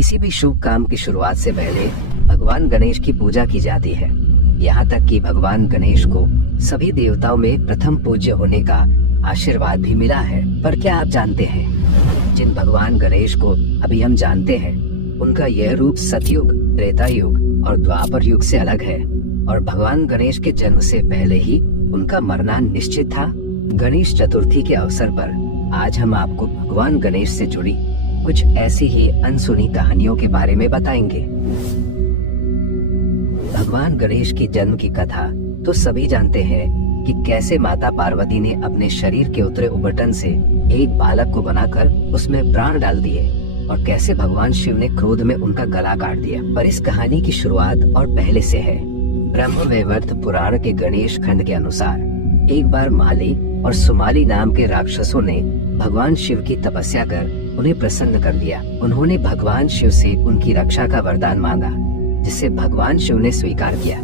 किसी भी शुभ काम की शुरुआत से पहले भगवान गणेश की पूजा की जाती है। यहाँ तक कि भगवान गणेश को सभी देवताओं में प्रथम पूज्य होने का आशीर्वाद भी मिला है। पर क्या आप जानते हैं, जिन भगवान गणेश को अभी हम जानते हैं, उनका यह रूप सतयुग, त्रेता युग और द्वापर युग से अलग है और भगवान गणेश के जन्म से पहले ही उनका मरना निश्चित था। गणेश चतुर्थी के अवसर पर आज हम आपको भगवान गणेश से जुड़ी कुछ ऐसी ही अनसुनी कहानियों के बारे में बताएंगे। भगवान गणेश की जन्म की कथा तो सभी जानते हैं कि कैसे माता पार्वती ने अपने शरीर के उतरे उबटन से एक बालक को बनाकर उसमें प्राण डाल दिए और कैसे भगवान शिव ने क्रोध में उनका गला काट दिया। पर इस कहानी की शुरुआत और पहले से है। ब्रह्मवैवर्त पुराण के गणेश खंड के अनुसार एक बार माली और सुमाली नाम के राक्षसों ने भगवान शिव की तपस्या कर उन्हें प्रसन्न कर दिया। उन्होंने भगवान शिव से उनकी रक्षा का वरदान मांगा, जिसे भगवान शिव ने स्वीकार किया।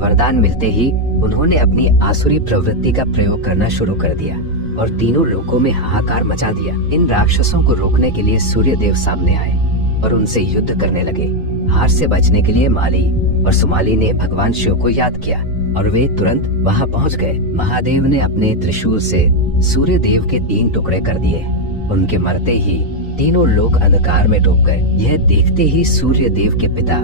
वरदान मिलते ही उन्होंने अपनी आसुरी प्रवृत्ति का प्रयोग करना शुरू कर दिया और तीनों लोकों में हाहाकार मचा दिया। इन राक्षसों को रोकने के लिए सूर्य देव सामने आए और उनसे युद्ध करने लगे। हार से बचने के लिए माली और सुमाली ने भगवान शिव को याद किया और वे तुरंत वहां पहुंच गए। महादेव ने अपने त्रिशूल से सूर्य देव के 3 टुकड़े कर दिए। उनके मरते ही तीनों लोग अंधकार में डूब गए। यह देखते ही सूर्य देव के पिता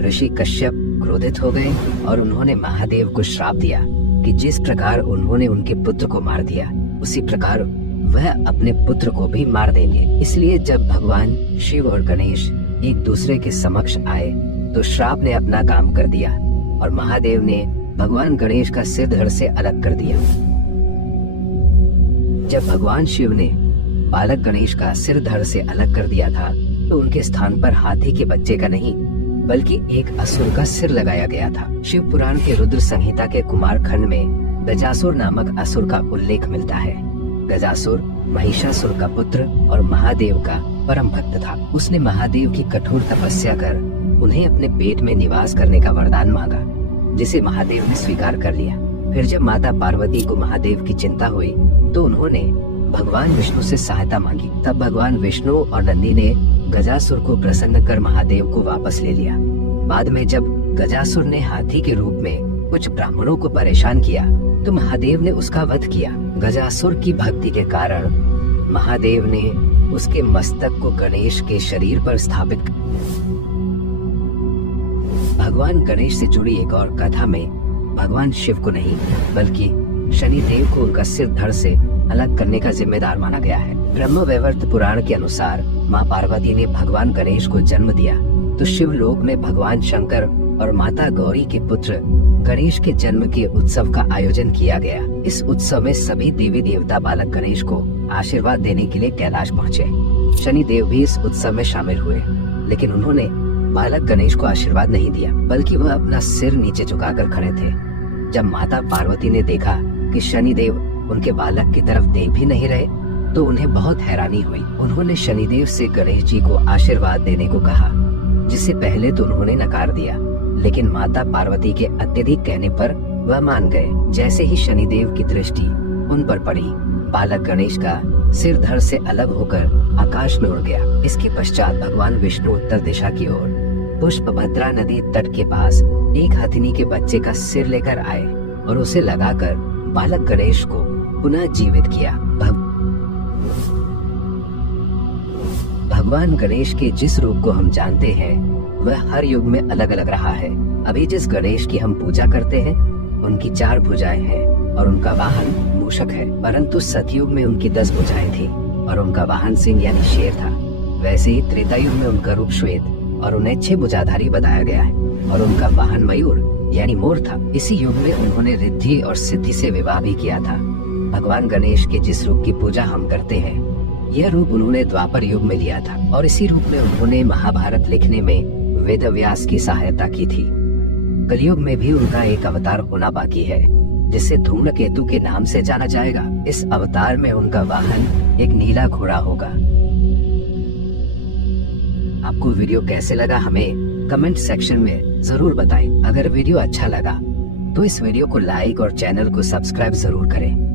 ऋषि कश्यप क्रोधित हो गए और उन्होंने महादेव को श्राप दिया कि जिस प्रकार उन्होंने उनके पुत्र को मार दिया, उसी प्रकार वह अपने पुत्र को भी मार देंगे। इसलिए जब भगवान शिव और गणेश एक दूसरे के समक्ष आए तो श्राप ने अपना काम कर दिया और महादेव ने भगवान गणेश का सिर धड़ से अलग कर दिया। जब भगवान शिव ने बालक गणेश का सिर धड़ से अलग कर दिया था तो उनके स्थान पर हाथी के बच्चे का नहीं बल्कि एक असुर का सिर लगाया गया था। शिव पुराण के रुद्र संहिता के कुमार खंड में गजासुर नामक असुर का उल्लेख मिलता है। गजासुर महिषासुर का पुत्र और महादेव का परम भक्त था। उसने महादेव की कठोर तपस्या कर उन्हें अपने पेट में निवास करने का वरदान मांगा, जिसे महादेव ने स्वीकार कर लिया। फिर जब माता पार्वती को महादेव की चिंता हुई तो उन्होंने भगवान विष्णु से सहायता मांगी। तब भगवान विष्णु और नंदी ने गजासुर को प्रसन्न कर महादेव को वापस ले लिया। बाद में जब गजासुर ने हाथी के रूप में कुछ ब्राह्मणों को परेशान किया तो महादेव ने उसका वध किया। गजासुर की भक्ति के कारण महादेव ने उसके मस्तक को गणेश के शरीर पर स्थापित। भगवान गणेश से जुड़ी एक और कथा में भगवान शिव को नहीं बल्कि शनि देव को उनका सिर धड़ से अलग करने का जिम्मेदार माना गया है। ब्रह्मवैवर्त पुराण के अनुसार माँ पार्वती ने भगवान गणेश को जन्म दिया तो शिवलोक में भगवान शंकर और माता गौरी के पुत्र गणेश के जन्म के उत्सव का आयोजन किया गया। इस उत्सव में सभी देवी देवता बालक गणेश को आशीर्वाद देने के लिए कैलाश पहुँचे। शनि देव भी इस उत्सव में शामिल हुए, लेकिन उन्होंने बालक गणेश को आशीर्वाद नहीं दिया बल्कि वह अपना सिर नीचे झुकाकर खड़े थे। जब माता पार्वती ने देखा कि शनि देव उनके बालक की तरफ देख भी नहीं रहे तो उन्हें बहुत हैरानी हुई। उन्होंने शनिदेव से गणेश जी को आशीर्वाद देने को कहा, जिससे पहले तो उन्होंने नकार दिया, लेकिन माता पार्वती के अत्यधिक कहने पर वह मान गए। जैसे ही शनिदेव की दृष्टि उन पर पड़ी, बालक गणेश का सिर धड़ से अलग होकर आकाश में उड़ गया। इसके पश्चात भगवान विष्णु उत्तर दिशा की ओर पुष्पभद्रा नदी तट के पास एक हथिनी के बच्चे का सिर लेकर आए और उसे लगाकर बालक गणेश को पुनः जीवित किया। भगवान गणेश के जिस रूप को हम जानते हैं वह हर युग में अलग अलग रहा है। अभी जिस गणेश की हम पूजा करते हैं उनकी 4 भुजाएं हैं और उनका वाहन मूषक है, परंतु सतयुग में उनकी 10 भुजाएं थी और उनका वाहन सिंह यानी शेर था। वैसे ही त्रेता युग में उनका रूप श्वेत और उन्हें 6 भुजाधारी बताया गया है और उनका वाहन मयूर यानी मोर था। इसी युग में उन्होंने रिद्धि और सिद्धि से विवाह भी किया था। भगवान गणेश के जिस रूप की पूजा हम करते हैं, यह रूप उन्होंने द्वापर युग में लिया था और इसी रूप में उन्होंने महाभारत लिखने में वेद व्यास की सहायता की थी। कलयुग में भी उनका एक अवतार होना बाकी है, जिसे धूम्रकेतु के नाम से जाना जाएगा। इस अवतार में उनका वाहन एक नीला घोड़ा होगा। आपको वीडियो कैसे लगा हमें कमेंट सेक्शन में जरूर बताएं। अगर वीडियो अच्छा लगा तो इस वीडियो को लाइक और चैनल को सब्सक्राइब जरूर करें।